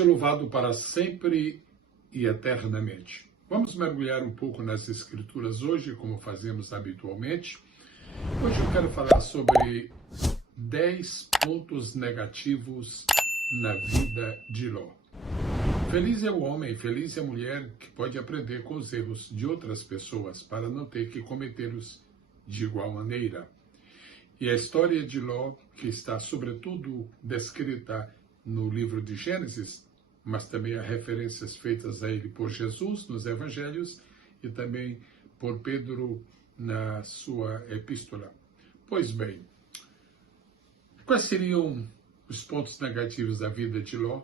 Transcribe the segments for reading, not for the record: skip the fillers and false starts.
Seja louvado para sempre e eternamente. Vamos mergulhar um pouco nas Escrituras hoje, como fazemos habitualmente. Hoje eu quero falar sobre 10 pontos negativos na vida de Ló. Feliz é o homem, feliz é a mulher que pode aprender com os erros de outras pessoas para não ter que cometê-los de igual maneira. E a história de Ló, que está sobretudo descrita no livro de Gênesis, mas também há referências feitas a ele por Jesus nos evangelhos e também por Pedro na sua epístola. Pois bem, quais seriam os pontos negativos da vida de Ló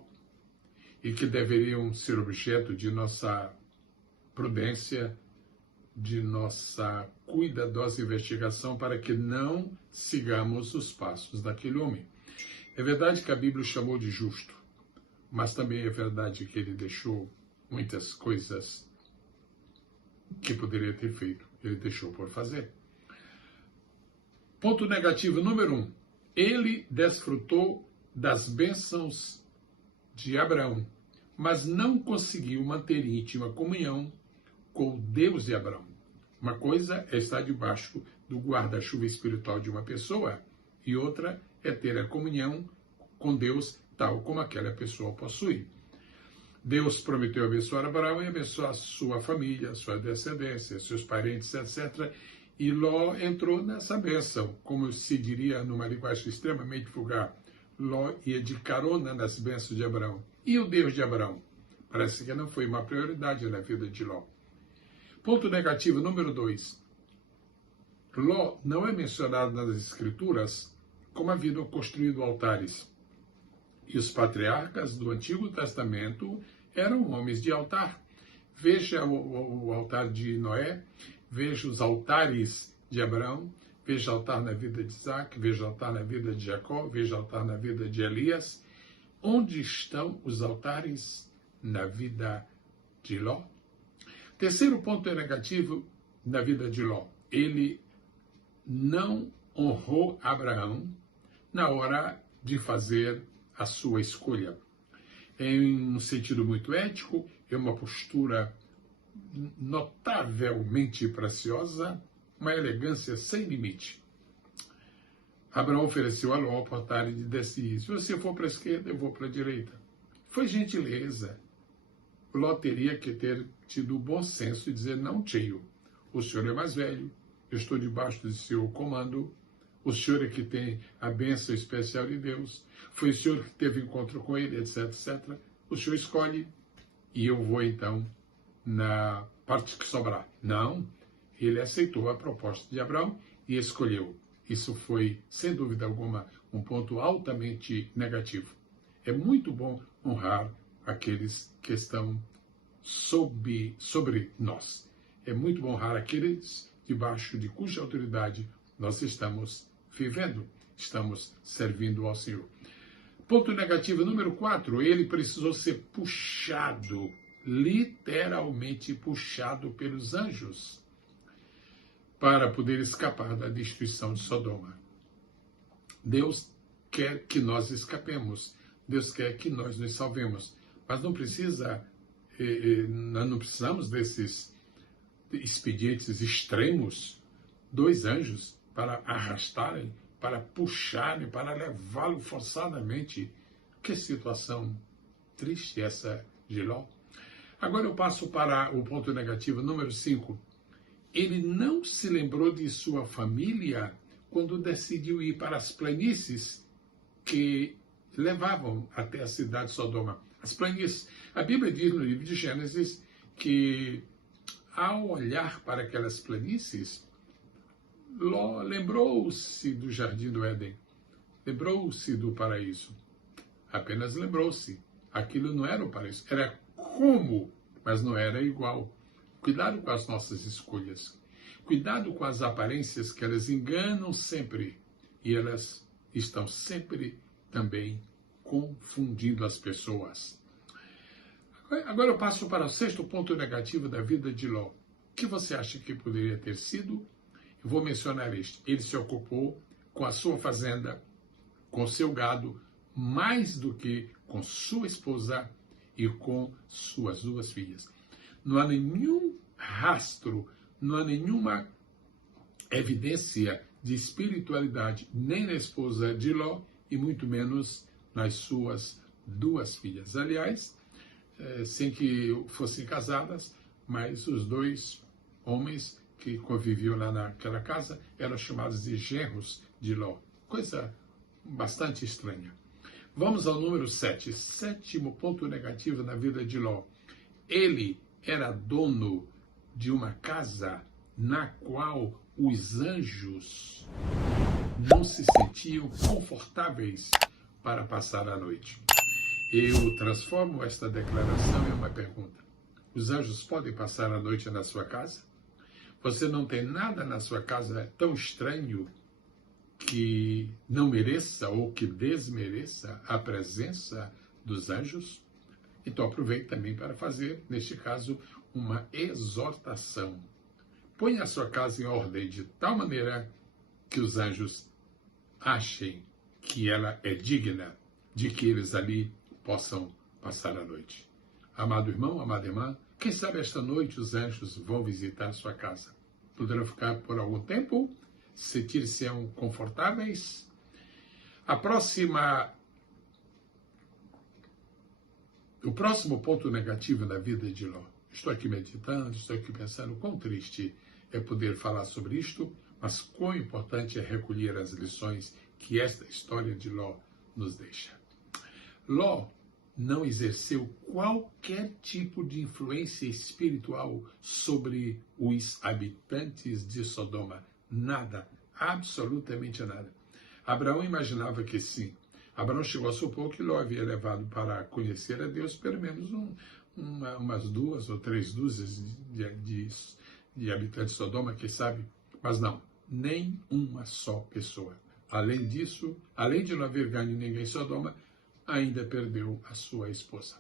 e que deveriam ser objeto de nossa prudência, de nossa cuidadosa investigação para que não sigamos os passos daquele homem? É verdade que a Bíblia o chamou de justo, mas também é verdade que ele deixou muitas coisas que poderia ter feito, ele deixou por fazer. Ponto negativo número 1. Ele desfrutou das bênçãos de Abraão, mas não conseguiu manter íntima comunhão com o Deus de Abraão. Uma coisa é estar debaixo do guarda-chuva espiritual de uma pessoa e outra é ter a comunhão com Deus tal como aquela pessoa possui. Deus prometeu abençoar Abraão e abençoar a sua família, sua descendência, seus parentes, etc. E Ló entrou nessa bênção, como se diria numa linguagem extremamente vulgar. Ló ia de carona nas bênçãos de Abraão. E o Deus de Abraão? Parece que não foi uma prioridade na vida de Ló. Ponto negativo número 2. Ló não é mencionado nas Escrituras como havendo construído altares. E os patriarcas do Antigo Testamento eram homens de altar. Veja o altar de Noé, veja os altares de Abraão, veja altar na vida de Isaac, veja altar na vida de Jacó, veja altar na vida de Elias. Onde estão os altares na vida de Ló? Terceiro ponto negativo na vida de Ló. Ele não honrou Abraão na hora de fazer a sua escolha. Em um sentido muito ético, é uma postura notavelmente preciosa, uma elegância sem limite. Abraão ofereceu a Ló a oportunidade de decidir: se você for para a esquerda, eu vou para a direita. Foi gentileza. Ló teria que ter tido o bom senso e dizer: não, tio, o senhor é mais velho, eu estou debaixo do seu comando, o senhor é que tem a bênção especial de Deus, foi o senhor que teve encontro com ele, etc, etc. O senhor escolhe e eu vou então na parte que sobrar. Não, ele aceitou a proposta de Abraão e escolheu. Isso foi, sem dúvida alguma, um ponto altamente negativo. É muito bom honrar aqueles que estão sobre nós. É muito bom honrar aqueles debaixo de cuja autoridade nós estamos vivendo, estamos servindo ao Senhor. Ponto negativo número 4, ele precisou ser puxado, literalmente puxado pelos anjos, para poder escapar da destruição de Sodoma. Deus quer que nós escapemos, Deus quer que nós nos salvemos, mas não precisa, nós não precisamos desses expedientes extremos, 2 anjos para arrastarem, para puxarem, para levá-lo forçadamente. Que situação triste essa de Ló. Agora eu passo para o ponto negativo número 5. Ele não se lembrou de sua família quando decidiu ir para as planícies que levavam até a cidade de Sodoma. As planícies. A Bíblia diz no livro de Gênesis que, ao olhar para aquelas planícies, Ló lembrou-se do jardim do Éden, lembrou-se do paraíso. Apenas lembrou-se. Aquilo não era o paraíso, era como, mas não era igual. Cuidado com as nossas escolhas. Cuidado com as aparências, que elas enganam sempre. E elas estão sempre também confundindo as pessoas. Agora eu passo para o 6º ponto negativo da vida de Ló. O que você acha que poderia ter sido? Eu vou mencionar este. Ele se ocupou com a sua fazenda, com seu gado, mais do que com sua esposa e com suas 2 filhas. Não há nenhum rastro, não há nenhuma evidência de espiritualidade nem na esposa de Ló e muito menos nas suas 2 filhas. Aliás, sem que fossem casadas, mas os 2 homens que conviviam lá naquela casa eram chamados de genros de Ló. Coisa bastante estranha. Vamos ao número 7. 7º ponto negativo na vida de Ló. Ele era dono de uma casa na qual os anjos não se sentiam confortáveis para passar a noite. Eu transformo esta declaração em uma pergunta. Os anjos podem passar a noite na sua casa? Você não tem nada na sua casa tão estranho que não mereça ou que desmereça a presença dos anjos? Então aproveite também para fazer, neste caso, uma exortação. Ponha a sua casa em ordem de tal maneira que os anjos achem que ela é digna de que eles ali possam passar a noite. Amado irmão, amada irmã, quem sabe esta noite os anjos vão visitar sua casa. Poderão ficar por algum tempo, sentir-se confortáveis. O próximo ponto negativo na vida de Ló. Estou aqui meditando, estou aqui pensando quão triste é poder falar sobre isto, mas quão importante é recolher as lições que esta história de Ló nos deixa. Ló não exerceu qualquer tipo de influência espiritual sobre os habitantes de Sodoma. Nada, absolutamente nada. Abraão imaginava que sim. Abraão chegou a supor que Ló havia levado para conhecer a Deus pelo menos umas 2 ou 3 dúzias de habitantes de Sodoma, quem sabe? Mas não, nem uma só pessoa. Além disso, além de não haver ganho ninguém em Sodoma, ainda perdeu a sua esposa.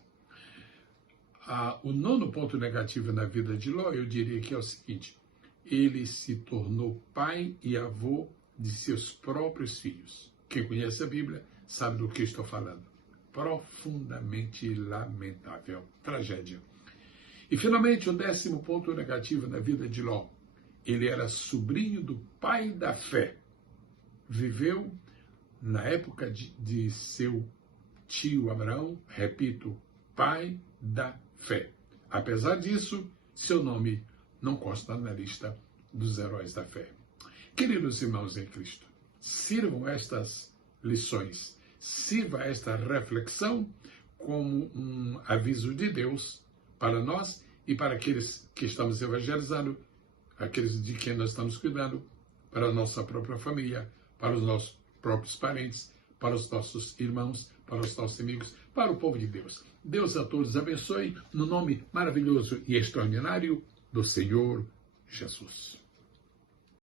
O 9º ponto negativo na vida de Ló, eu diria que é o seguinte: ele se tornou pai e avô de seus próprios filhos. Quem conhece a Bíblia sabe do que estou falando. Profundamente lamentável. Tragédia. E, finalmente, o 10º ponto negativo na vida de Ló. Ele era sobrinho do pai da fé. Viveu na época de seu tio Abraão, repito, pai da fé. Apesar disso, seu nome não consta na lista dos heróis da fé. Queridos irmãos em Cristo, sirvam estas lições, sirva esta reflexão como um aviso de Deus para nós e para aqueles que estamos evangelizando, aqueles de quem nós estamos cuidando, para a nossa própria família, para os nossos próprios parentes, para os nossos irmãos, para os nossos amigos, para o povo de Deus. Deus a todos abençoe, no nome maravilhoso e extraordinário do Senhor Jesus.